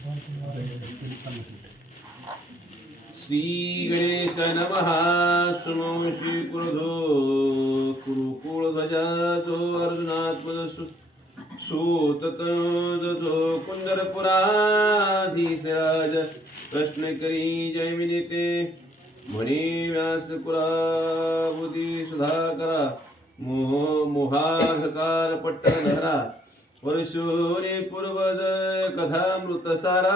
श्री गणेश नमः सुमो श्री कुरुधो कुरुकुलध्वजातो अर्जुनात्मजसु सूततो कुंदरपुराधीशराज प्रश्न करी जय विनीते मुनि व्यास कुलाबुद्धि सुधाकरा मोहाधकार पट्टधरा वर्षोनी पूर्वज कथामृत सारा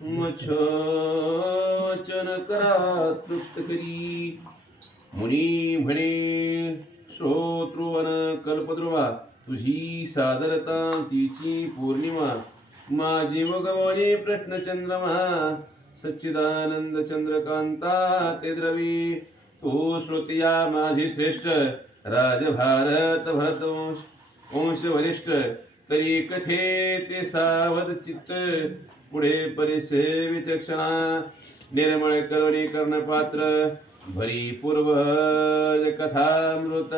वचन करा तृप्त करी मुनी म्हणे श्रोतृवन कल्पद्रुवा तुझी सादरता तिची पौर्णिमा माझी मगवणी प्रश्नचंद्रमा सच्चिदानंद चंद्रकांता ते द्रवी तू श्रुतिया माझी श्रेष्ठ राजभारत भरतवंश वंश वरिष्ठ तरी कथे ते सावध चित्त पुढे परिसे विचक्षणा निर्मळ करुणी कर्णपात्र भरी पूर्वज कथामृत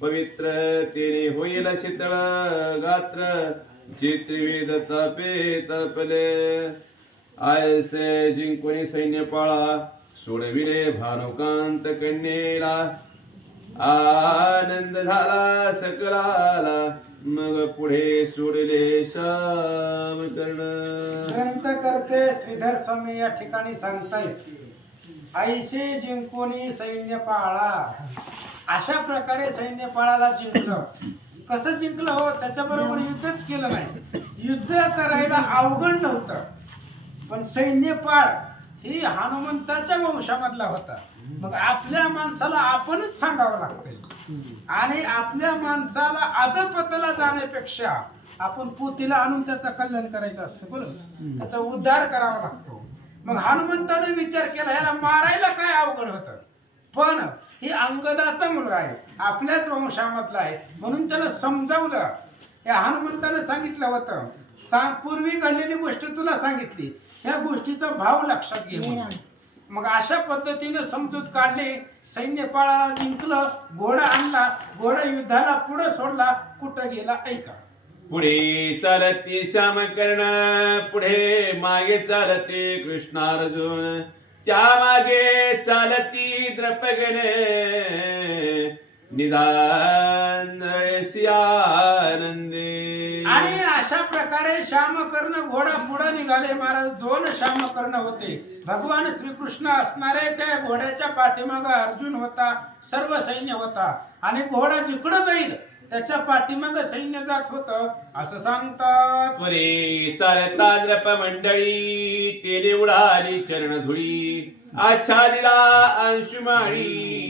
पवित्र तेने होईल शीतळ गात्र जे त्रिवेद तापे तपले आयसे जिंकुनी सैन्य पाळा सोडविले भानुकांत कन्येला आनंद झाला सकलाला मग पुढे सोडले श्याम कर्ण. ग्रंथ करते श्रीधर स्वामी या ठिकाणी सांगतायत ऐसे जिंकोनी सैन्य पाळा. अशा प्रकारे सैन्य पाळाला जिंकलं. कसं जिंकलं हो, त्याच्याबरोबर युद्धच केलं नाही. युद्ध करायला अवघड नव्हतं, पण सैन्यपाळ ही हनुमंताच्या वंशामधला होता. मग आपल्या माणसाला आपणच सांगावं लागतंय आणि आपल्या माणसाला अधपतला जाण्यापेक्षा आपण पोतीला आणून त्याचा कल्याण करायचं असतं. बरोबर, त्याचा उद्धार करावा लागतो. मग हनुमंताने विचार केला याला मारायला काय अवघड होतं, पण ही अंगदाचा मुलगा आहे, आपल्याच वंशामधला आहे, म्हणून त्याला समजावलं. या हनुमंताने सांगितलं होतं पूर्वी घडलेली गोष्ट तुला सांगितली, त्या गोष्टीचा भाव लक्षात घे म्हणून. मग अशा पद्धतीने समजूत काढले. सैन्यपाळाला जिंकलं, घोडा आणला, घोडा युद्धाला पुढे सोडला. कुठं गेला ऐका. पुढे चालते श्याम कर्ण, पुढे मागे चालते कृष्णार्जुन, त्या मागे चालती द्रपगणे निदान आनंदे. आणि अशा प्रकारे श्यामकर्ण घोडा पुढे निघाले. महाराज दोन श्यामकर्ण होते. भगवान श्रीकृष्ण असणारे त्या घोड्याच्या पाठीमागे अर्जुन होता, सर्व सैन्य होता. आणि घोडा जिकडं जाईल त्याच्या पाठीमागे सैन्य जात होतं असं सांगतात. त्वरे चालता द्रप मंडळी, तेने उडाली चरण धुळी, आच्छादिला अंशुमाळी,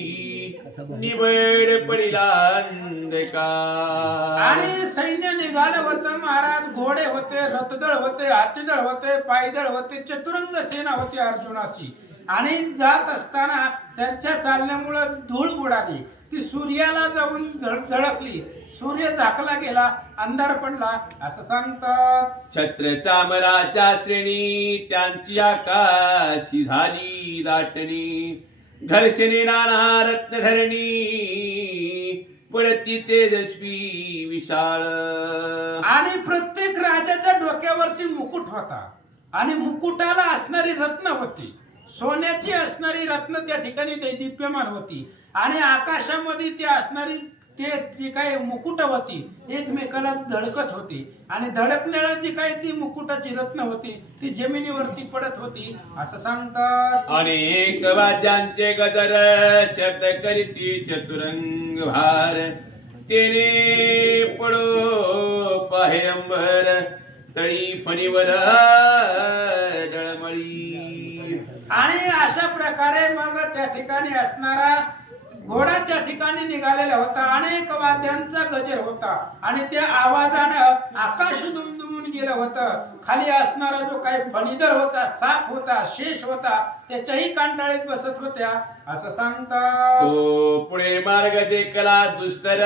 निबड पडिला अंधकार. आणि सैन्य निघालं होतं महाराज. घोडे होते, रथदळ होते, हातीदळ होते, पायदळ होते, चतुरंग सेना होती अर्जुनाची. आणि जात असताना त्यांच्या चालण्यामुळे धूळ उडाली, ती सूर्याला जाऊन झळकली. सूर्य झाकला गेला, अंधार पडला असं सांगतात. छत्र चामराच्या श्रेणी, त्यांची आकाशी झाली दाटणी, घर्षणे नाना रत्नधरणी, पडती तेजस्वी विशाळ. आणि प्रत्येक राजाच्या डोक्यावरती मुकुट होता आणि मुकुटाला असणारी रत्न होती. सोन्याची असणारी रत्न त्या ठिकाणी दीप्यमान होती. आणि आकाशामध्ये ती असणारी ते जी काही मुकुट होती एकमेकाला धडकत होती. आणि धडकण्याला जी काही ती मुकुटाची रत्न होती ती जमिनीवरती पडत होती असं सांगतात. अनेक वाद्यांचे गजर शब्द करीती चतुरंग भार, तेने पडो पाहे अंबर, तळी फणीवर डळमळी. आणि अशा प्रकारे मग त्या ठिकाणी असणारा घोडा त्या ठिकाणी निघालेला होता. अनेक वाद्यांचा गजर होता आणि त्या आवाजानं आकाश दुमदुमून गेलं होतं. खाली असणारा जो काही फणीदर होता, साप होता, शेष होता, त्याच्याही कांडाळीत बसत होत्या असं सांगतात. तो पुढे मार्ग देखला दुस्तर,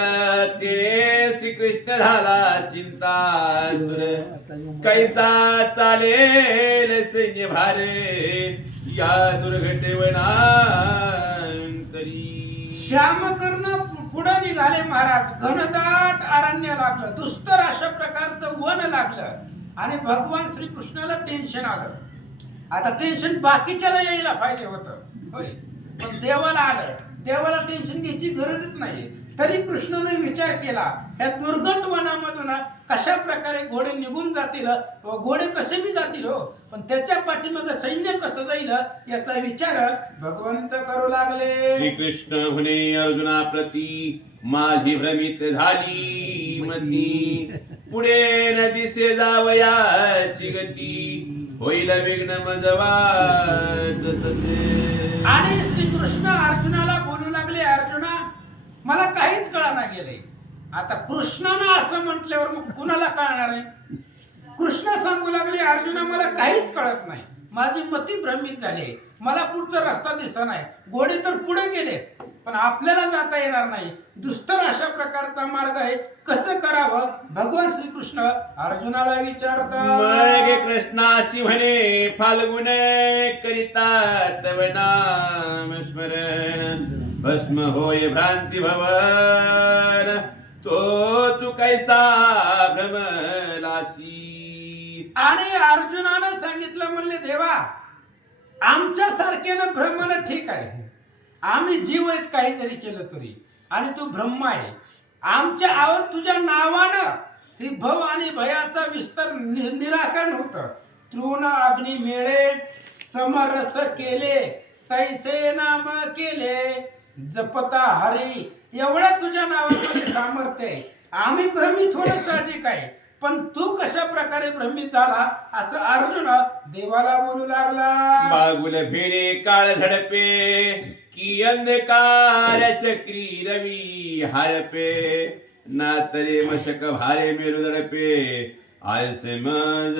तिने श्रीकृष्ण झाला चिंतातुर, कैसा चालेल सैन्य भारे या दुर्घटनेवनांतरी. श्यामकर्ण पुढे निघाले महाराज. घनदाट अरण्य लागलं, दुस्तर अशा प्रकारचं वन लागलं. आणि भगवान श्रीकृष्णाला टेन्शन आलं. आता टेन्शन बाकीच्याला यायला पाहिजे होतं, होय, पण देवाला आलं. देवाला टेन्शन घ्यायची गरजच नाही. तरी कृष्णाने विचार केला, ह्या दुर्गट वनामधून कशा प्रकारे घोडे निघून जातील व घोडे कसे बी जातील हो, पण त्याच्या पाठीमागे सैन्य कसं जाईल याचा विचार भगवंत करू लागले. श्रीकृष्ण म्हणे अर्जुना प्रती माझी भ्रमित झाली मती, पुढे न दिसे जावयाची गती, होईल विघ्न मज वाट तसे. आणि श्रीकृष्ण अर्जुनाला बोलू लागले, अर्जुना मला काहीच कळना गेले. आता कृष्णानं असं म्हटल्यावर मग कुणाला कळणार आहे? कृष्ण सांगू लागले, अर्जुना मला काहीच कळत नाही, माझी मती भ्रमित झाली, मला पुढचा रस्ता दिसत नाही, घोडे तर पुढे गेले पण आपल्याला जाता येणार नाही, दुस्तर अशा प्रकारचा मार्ग आहे, कसं करावं? भगवान श्रीकृष्ण अर्जुनाला विचारतात. मग कृष्णाशी म्हणे फाल्गुन करिता तव नाम स्मरण, भस्म होय भ्रांती भवन, तो तू कैसा भ्रमलासी. आणि अर्जुनानं सांगितलं, म्हणले देवा आमच्या सारख्यानं भ्रमण ठीक आहे, आम्ही जीव आहेत काही जरी केलं तरी, आणि तू ब्रह्म आहे. आमच्या आवर तुझ्या नावानं ही भव आणि भयाचा विस्तार निराकरण होत. तृण अग्नी मेळे समरस केले, तैसे नाम केले जपता हरी. एवढं तुझ्या नावामध्ये सामर्थ्य आहे. आम्ही भ्रमित होणं साहजिक आहे, पण तू कशा प्रकारे भ्रमित झाला असं अर्जुन देवाला बोलू लागला. बागुल फेरे काळ झडपे, की अंधकार चक्री रवी हरपे, नातरे मशक भारे मेरू दडपे, आयसे मज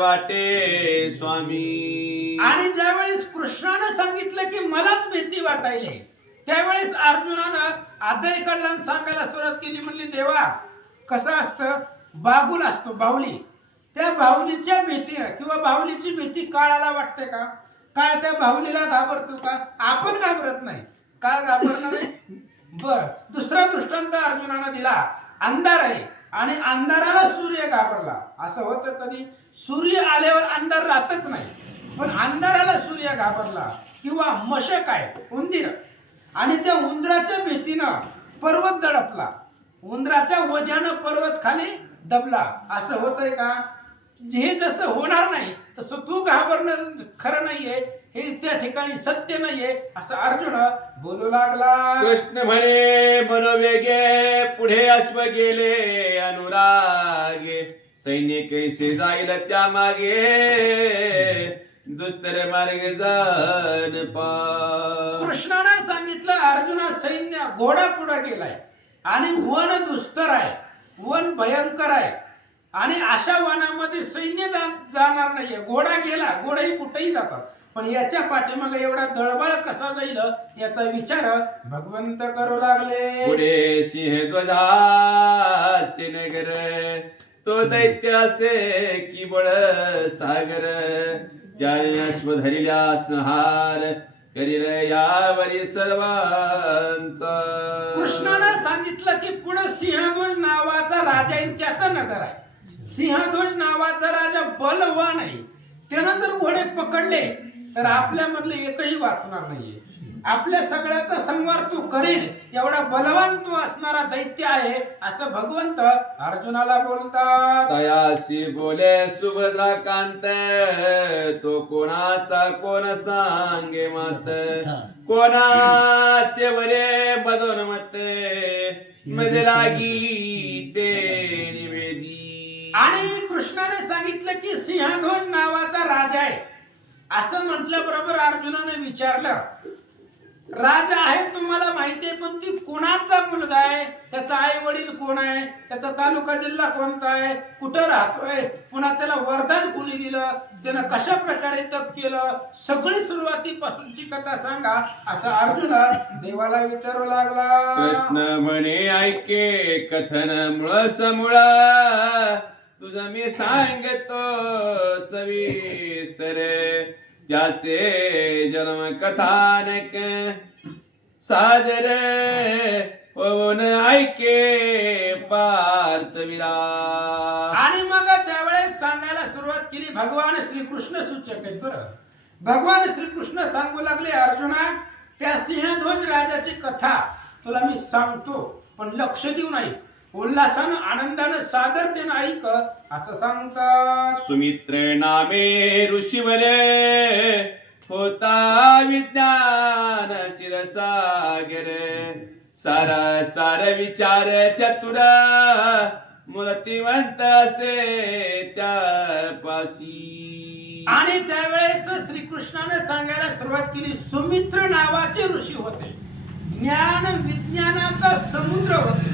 वाटे स्वामी. आणि ज्यावेळेस कृष्णानं सांगितलं की मलाच भीती वाटायली, त्यावेळेस अर्जुनानं अद्वैत कल्याण सांगायला सुरुवात केली. म्हणली देवा कसं असतं, बाबूल असतो बाहुली, त्या बाहुलीच्या भीतीनं किंवा बाहुलीची भीती काळाला वाटते का? काळ त्या बाहुलीला घाबरतो का? आपण घाबरत नाही. काळ घाबरणार नाही. बर, दुसरा दृष्टांत अर्जुनानं दिला. अंधार आहे आणि अंधाराला सूर्य घाबरला. असं होतं कधी? सूर्य आल्यावर अंधार राहतच नाही, पण अंधाराला सूर्य घाबरला. किंवा मशक आहे उंदीर, आणि त्या उंदराच्या भीतीनं पर्वत दडपला, उंदराच्या वजानं पर्वत खाली दबला. असं होतंय का? जे जसं होणार नाही तसं तू घाबरणं खरं नाहीये, हे त्या ठिकाणी सत्य नाहीये असं अर्जुन बोलू लागला. कृष्ण म्हणे मनोवेगे, पुढे अश्व गेले अनुरागे, सैन्य कैसे जाईल त्या मागे, दुस्तर मार्ग जान पा. कृष्णाने सांगितलं अर्जुना सैन्य घोडा पुढे गेलाय आणि वन दुस्तर आहे, वन भयंकर आहे, आणि अशा वनामध्ये सैन्य जाणार नाहीये. घोडा गेला, घोडाही कुठेही जातात, पण याच्या पाठीमागे एवढा दळबळ कसा जाईल याचा विचार भगवंत करू लागले. पुढे सिंह ध्वजाचे नगर, तो दैत्याचे की बळ सागर, ज्याने अश्व धरिल्या संहार, करील यावरी सर्वांचा. कृष्णानं सांगितलं की पुढे सिंहध्वज नावाचा राजा आहे, त्याचं नगर आहे. सिंहध्वज नावाचा राजा बलवान आहे, त्यानं जर घोडे पकडले तर आपल्या मधले एकही वाचणार नाहीये. आपल्या सगळ्याचा संहार तू करील एवढा बलवान तू असणारा दैत्य आहे असं भगवंत अर्जुनाला बोलतात. तयाशी बोले सुभद्रा कांत, तो कोणाचा कोण सांगे मात, कोणाचे वरे बदन मत, मज लागी ते निवेदी. आणि कृष्णाने सांगितलं की सिंहध्वज नावाचा राजा आहे असं म्हटल्याबरोबर अर्जुनाने विचारलं, राजा आहे तुम्हाला माहिती आहे, पण ती कोणाचा मुलगा आहे, त्याचा आई वडील कोण आहे, त्याचा तालुका जिल्हा कोणता आहे, कुठं राहतोय, पुन्हा त्याला वरदान कोणी दिलं, त्यानं कशा प्रकारे तप केलं, सगळी सुरुवातीपासूनची कथा सांगा असं अर्जुन देवाला विचारू लागला. कृष्ण म्हणे ऐके कथन मुळ समूळ, तुझं मी सांगतो सविस्तर, त्याचे जन्म कथानक सादर, होऊन ऐके पार्थवीरा. आणि मग त्यावेळेस सांगायला केली भगवान श्रीकृष्ण सूचक आहेत बरं. भगवान श्रीकृष्ण सांगू लागले, अर्जुना त्या सिंहध्वज राजाची कथा तुला मी सांगतो, पण लक्ष देऊ नाही, उल्हासानं आनंदानं सादरतेनं ऐक असं सांगतात. सुमित्र नामे ऋषीवरे होता विज्ञान शिरसागर सारा सार विचार चतुर मूर्तिवंत असे त्यापाशी. आणि त्यावेळेस श्रीकृष्णाने सांगायला सुरुवात केली. सुमित्र नावाचे ऋषी होते, ज्ञान विज्ञानाचा समुद्र होते.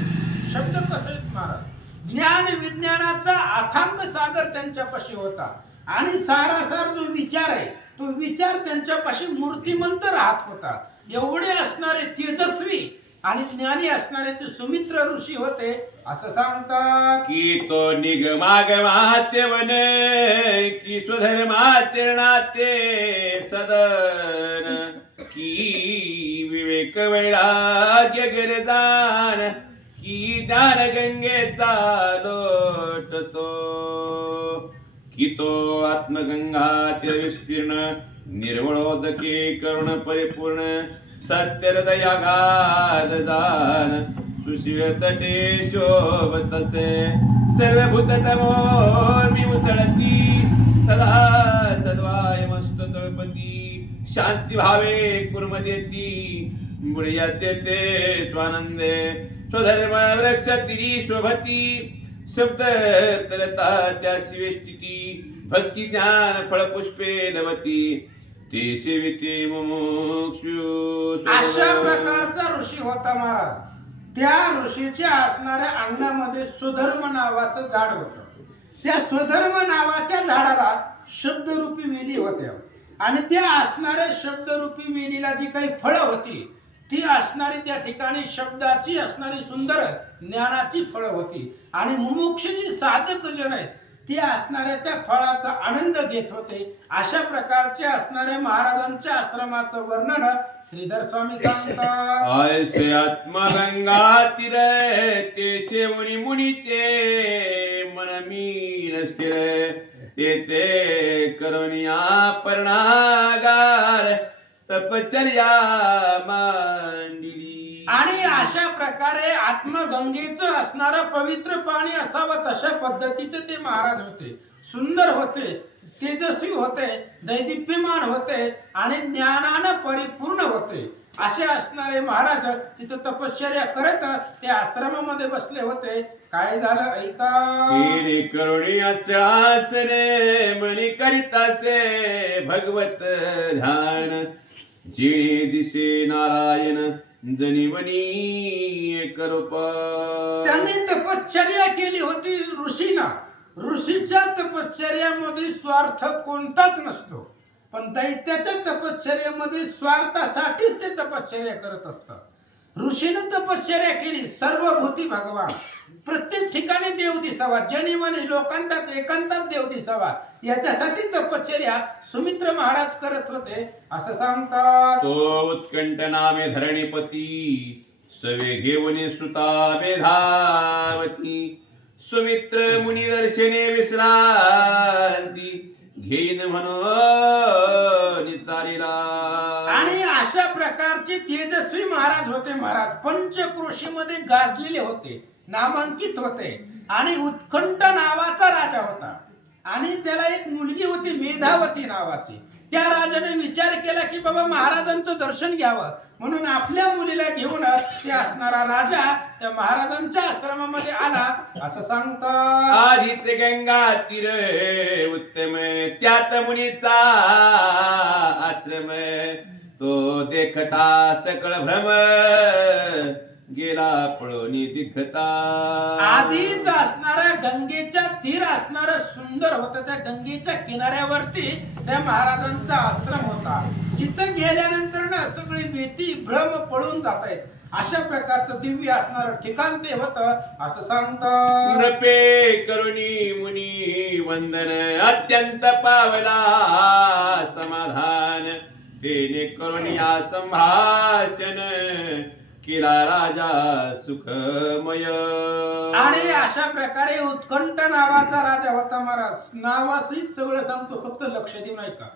शब्द कसे आहेत महाराज? ज्ञान विज्ञानाचा अथांग सागर त्यांच्यापाशी होता आणि सारासार जो विचार आहे तो विचार त्यांच्यापाशी मूर्तिमंत राहत होता. एवढे असणारे तेजस्वी आणि ज्ञानी असणारे ते सुमित्र ऋषी होते असं सांगतात. की तो निगमागमाचे वन की स्वधर्माचरणाचे सदन की विवेक वैराग्य गरजान की ज्ञान गंगेचा लोटतो की तो आत्मगंगातील विस्तीर्ण निर्मळोदके करुण परिपूर्ण सत्य हृदयागाध जान सुशिव तटे शोभतसे सर्वभूत तमोर्मी उसळती सदा सद्वाय मस्त तळपती शांती भावे कुर्मदेती मुळ्याते ते स्वानंदे स्वधर्म वृक्ष तिरी शोभती शब्द तलता त्या शिवेष्टिती भक्ती ज्ञान फळ पुष्पे लवती ते सेविते मुमुक्षु. अशा प्रकारचा ऋषी होता महाराज. त्या ऋषीच्या असणाऱ्या अंगणामध्ये स्वधर्म नावाचं झाड होतं. त्या स्वधर्म नावाच्या झाडाला शब्दरूपी वेली होत्या आणि त्या असणाऱ्या शब्दरूपी वेलीला जी काही फळं होती ती असणारी त्या ठिकाणी शब्दाची असणारी सुंदर ज्ञानाची फळं होती आणि मुमुक्ष जी साधक जन आहेत ती असणाऱ्या त्या फळाचा आनंद घेत होते. अशा प्रकारचे असणाऱ्या महाराजांच्या आश्रमाचं वर्णन श्रीधर स्वामी सांगतात. ऐसे आत्मगंगा तीर तेचे मुनी मुनीचे मन मीन स्थिर ते करुणिया पर्णागार तपचर्या मांडली. आणि अशा प्रकारे आत्मगंगेचं असणारं पवित्र पाणी असावं तशा पद्धतीचे ते महाराज होते. सुंदर होते, तेजस्वी होते, दैदिप्यमान होते आणि ज्ञानानं परिपूर्ण होते. असे असणारे महाराज तिथं तपश्चर्या करत त्या आश्रमामध्ये बसले होते. काय झालं ऐका. करुणियाचे मनी करितासे भगवत ध्यान जिणे दिसे नारायण जनिवनी एक रूप. त्यांनी तपश्चर्या केली होती ऋषीना. ऋषीच्या तपश्चर्यामध्ये स्वार्थ कोणताच नसतो, पण दैत्याच्या तपश्चर्यामध्ये स्वार्थासाठीच ते तपश्चर्या करत असतात. ऋषीनं तपश्चर्या केली. सर्वभूती भगवान, प्रत्येक ठिकाणी देव दिसावा, जनिवनी लोकांतात एकांतात देव दिसावा, याच्यासाठी तपश्चर्या सुमित्र महाराज करत होते असं सांगतात. तो उत्कंठ नामे धरणीपती सवे घेऊन सुता मेधावती सुमित्र मुनी दर्शने विश्रांती घेईन म्हणून चालीला. आणि अशा प्रकारचे तेजस्वी महाराज होते. महाराज पंचक्रोशीमध्ये गाजलेले होते, नामांकित होते आणि उत्कंठ नावाचा राजा होता आणि त्याला एक मुलगी होती मेधावती नावाची. त्या राजाने विचार केला की बाबा महाराजांचं दर्शन घ्यावं म्हणून आपल्या मुलीला घेऊन ते असणारा राजा त्या महाराजांच्या आश्रमामध्ये आला असं सांगतात. आधीच गंगा तीर उत्तम त्यात मुनीचा आश्रम तो देखता सकळ भ्रम गेला पळोनी दिखता. आधीच असणाऱ्या गंगेच्या तीर असणारं सुंदर होतं. त्या गंगेच्या किनाऱ्यावरती त्या महाराजांचा आश्रम होता. जिथं गेल्यानंतर ना सगळी भीती भ्रम पळून जात आहेत. अशा प्रकारचं दिव्य असणारं ठिकाण ते होतं असं सांगतात. नृपे करुणी मुनी वंदन अत्यंत पावला समाधान तेने करुणिया संभाषण केला राजा सुखमय. आणि अशा प्रकारे उत्कंठ नावाचा राजा होता महाराज. नावासहित सगळं सांगतो, फक्त लक्ष देऊन ऐका.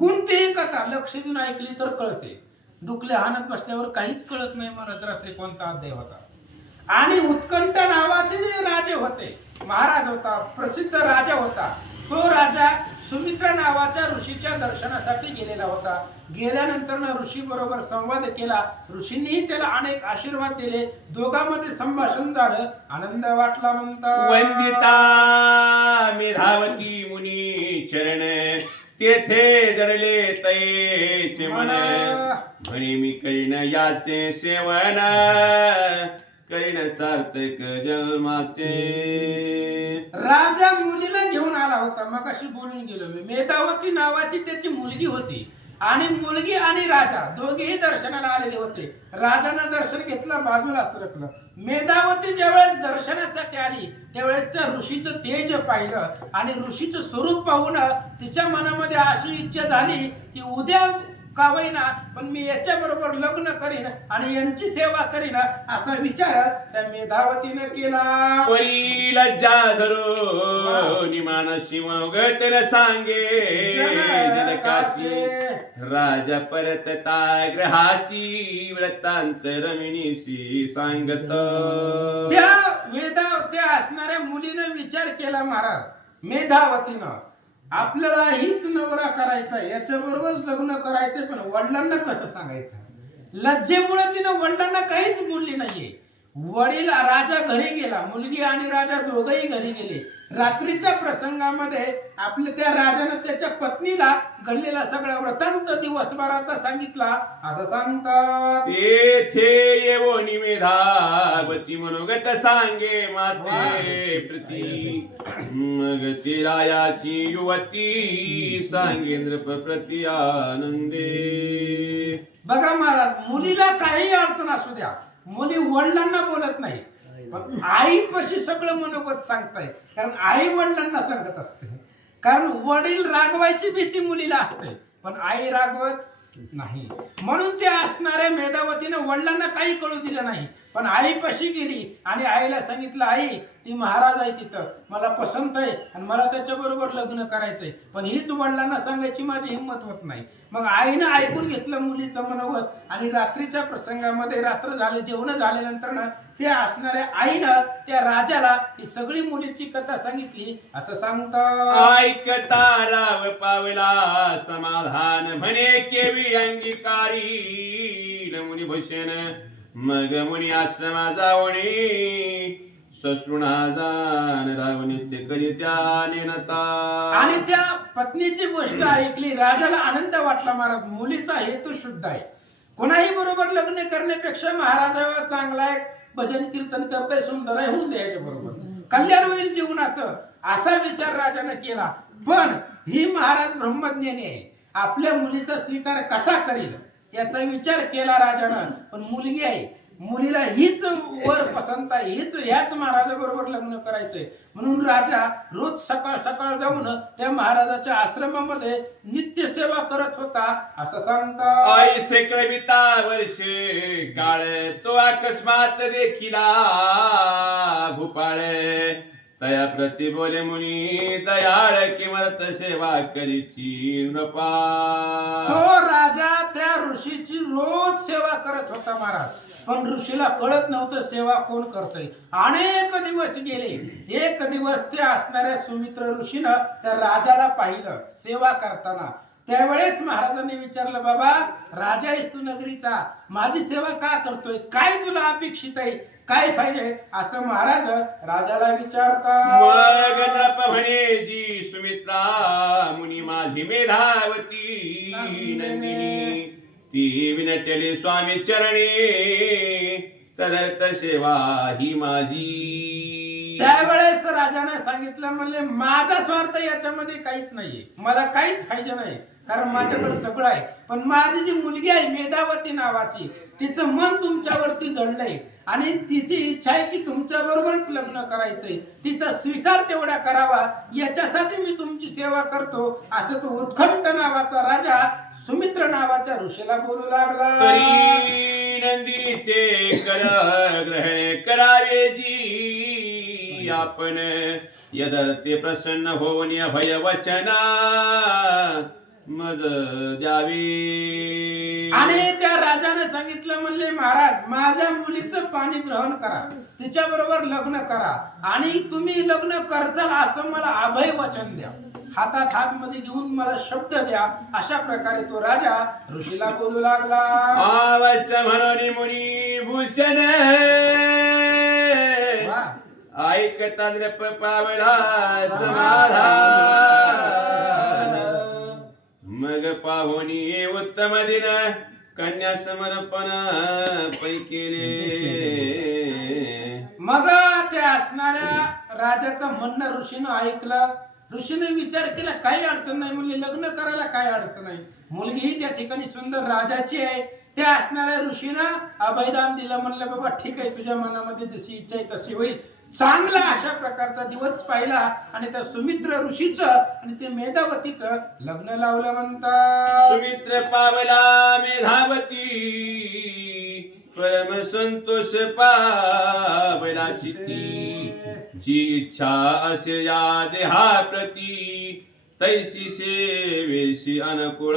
कोणतीही कथा लक्ष देऊन ऐकली तर कळते. डुकले हाणत बसल्यावर काहीच कळत नाही महाराज रात्री कोणता अध्याय होता. आणि उत्कंठ नावाचे जे राजे होते, महाराज होता, प्रसिद्ध राजा होता. तो राजा सुमित्रा नावाच्या ऋषीच्या दर्शनासाठी गेलेला होता. गेल्यानंतर ऋषी बरोबर संवाद केला. ऋषींनीही त्याला अनेक आशीर्वाद दिले. दोघांमध्ये संभाषण झालं. आनंद वाटला. म्हणतात वंदिता मेधावती मुनी चरण तेथे जडले तैचे मन. म्हणे मी करीन याचे सेवन करीन सार्थक जन्माचे. राजा मुलीला घेऊन आला होता. मग अशी बोलून गेलो मी. मेधावती नावाची त्याची मुलगी होती. आणि मुलगी आणि राजा दोघेही दर्शनाला आलेले होते. राजानं दर्शन घेतलं, बाजूला सरकलं. मेधावती ज्यावेळेस दर्शनासाठी आली त्यावेळेस त्या ऋषीचं तेज पाहिलं आणि ऋषीचं स्वरूप पाहून तिच्या मनामध्ये अशी इच्छा झाली की उद्या का होईना पण मी याच्या बरोबर लग्न करीन आणि यांची सेवा करीन, असा विचार त्या मेधावतीने केला. परी लज्जा धरो निमानसी मनोगत न सांगे जनकाशी. राजा परतता ग्रहासी वृत्तांत रमिणीशी सांगत. त्या असणाऱ्या मुलीने विचार केला महाराज मेधावतीनं, आपल्याला हीच नवरा करायचा, याच्या बरोबरच लग्न करायचंय, पण वडिलांना कसं सांगायचं. लज्जेमुळे तिनं वडिलांना काहीच बोलली नाहीये. वडील राजा घरी गेला, मुलगी आणि राजा दोघही घरी गेले. रात्रीच्या प्रसंगामध्ये आपल्या त्या राजाने त्याच्या पत्नीला घडलेला सगळा वृत्तांत दिवसभराचा सांगितला. असं सांगतात तेथे येवोनी मेधावती मनोगत सांगे माते प्रती. मग ती रायाची युवती सांगेंद्र प्रति आनंदे. बघा महाराज, मुलीला काही अडचण असू द्या, मुली वडिलांना बोलत नाही, पण आईपाशी सगळं मनोगत सांगताय. कारण आई वडिलांना सांगत असते. कारण वडील रागवायची भीती मुलीला असते, पण आई रागवत नाही. म्हणून त्या असणाऱ्या मेधावतीनं वडिलांना काही कळू दिलं नाही, पण आईपाशी गेली आणि आईला सांगितलं, आई ती महाराज आहे तिथं, मला पसंत आहे आणि मला त्याच्याबरोबर लग्न करायचंय, पण हीच वडिलांना सांगायची माझी हिंमत होत नाही. मग आईनं ऐकून घेतलं मुलीचं मनोगत आणि रात्रीच्या प्रसंगामध्ये रात्र झाले, जेवण झाल्यानंतर ना त्या असणाऱ्या आईनं त्या राजाला ही सगळी मुलीची कथा सांगितली. असं सांगतात ऐकता राव पावला समाधान म्हणे केवी अंगीकारी मुनी भूषण. मग मुनी आश्रमा जावणी ससृणा जान राव नित्य करित्या नेनता. आणि त्या पत्नीची गोष्ट ऐकली. राजाला आनंद वाटला. महाराज मुलीचा हेतू शुद्ध आहे, कोणाही बरोबर लग्न करण्यापेक्षा महाराजाला चांगला आहे, भजन कीर्तन करताय, सुंदर आहे, होऊन द्यायच्या बरोबर कल्याण होईल जीवनाचं, असा विचार राजाने केला. पण ही महाराज ब्रह्मज्ञानी आहे, आपल्या मुलीचा स्वीकार कसा करील याचा विचार केला राजानं. पण मुलगी आहे, मुलीला हीच वर पसंत आहे, हीच ह्याच महाराजाबरोबर लग्न करायचंय. म्हणून राजा रोज सकाळ सकाळ जाऊन त्या महाराजाच्या आश्रमामध्ये नित्य सेवा करत होता. असं सांगतात ऐसे क्रमिता वर्षे काळ तो अकस्मात देखिला भूपाळ. तया प्रति बोले मुनी दयाळ किमत सेवा करीची नृपा. तो राजा त्या ऋषीची रोज सेवा करत होता महाराज, पण ऋषीला कळत नव्हतं सेवा कोण करतय. अनेक दिवस गेले. एक दिवस त्या असणाऱ्या सुमित्र ऋषीनं त्या राजाला पाहिलं सेवा करताना. त्यावेळेस महाराजांनी विचारलं, बाबा राजा आहेस तू नगरीचा, माझी सेवा का करतोय, काय तुला अपेक्षित आहे, काय पाहिजे, असं महाराज राजाला विचारतात. मग नृप म्हणे जी सुमित्रा मुनी माझी मेधावती नंदिनी. ती विनटली स्वामी चरणी तदर्थ सेवा ही माझी. त्यावेळेस राजाने सांगितलं, म्हणले माझा स्वार्थ याच्यामध्ये काहीच नाहीये, मला काहीच पाहिजे नाही, कारण माझ्याकडे सगळं आहे. पण माझी जी मुलगी आहे मेधावती नावाची, तिचं मन तुमच्यावरती जडलंय आणि तिची इच्छा आहे की तुमच्या बरोबरच लग्न करायचंय, तिचा स्वीकार तेवढा करावा, याच्यासाठी मी तुमची सेवा करतो. असं तो उत्कंठ नावाचा राजा सुमित्र नावाच्या ऋषीला बोलू लागला. तरी नंदिनीचे कर ग्रहण करावे जी आपण यदर्थे प्रसन्न होऊन अभय वचना मज द्यावे. आणि त्या राजाने सांगितलं म्हणले महाराज माझ्या मुलीचं पाणी ग्रहण करा तिच्या बरोबर लग्न करा आणि तुम्ही लग्न करचाल असं मला अभय वचन द्या हातात हात मध्ये घेऊन मला शब्द द्या. अशा प्रकारे तो राजा ऋषीला बोलू लागला. आवश्य म्हणून मुनी भूषण वा. ऐकता नृप पावला समाधान मग पाहुनी उत्तम दिन कन्या समर्पण पैकेले. मग त्या असणाऱ्या राजाचं म्हणणं ऋषीनं ऐकलं. ऋषीने विचार केला काही अडचण नाही म्हणले लग्न करायला काय अडचण नाही मुलगी ही त्या ठिकाणी सुंदर राजाची आहे. त्या असणाऱ्या ऋषीनं अभयदान दिलं म्हणलं बाबा ठीक आहे तुझ्या मनामध्ये जशी इच्छा आहे तशी होईल. चांगला अशा प्रकारचा दिवस पाहिला आणि त्या सुमित्र ऋषीचं आणि ते मेधावतीचं लग्न लावलं म्हणतात. सुमित्र पावला मेधावती परम संतोष पावला चित्ती जी इच्छा असे या देहा प्रती तैसी सेवेशी अनुकूळ.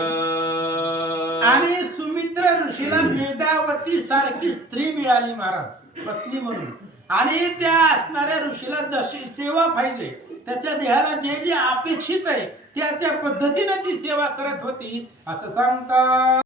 आणि सुमित्र ऋषीला मेधावती सारखी स्त्री मिळाली महाराज पत्नी म्हणून. आणि त्या असणाऱ्या ऋषीला जशी सेवा पाहिजे त्याच्या देहाला जे जे अपेक्षित आहे त्या त्या पद्धतीने ती सेवा करत होती असं सांगतात.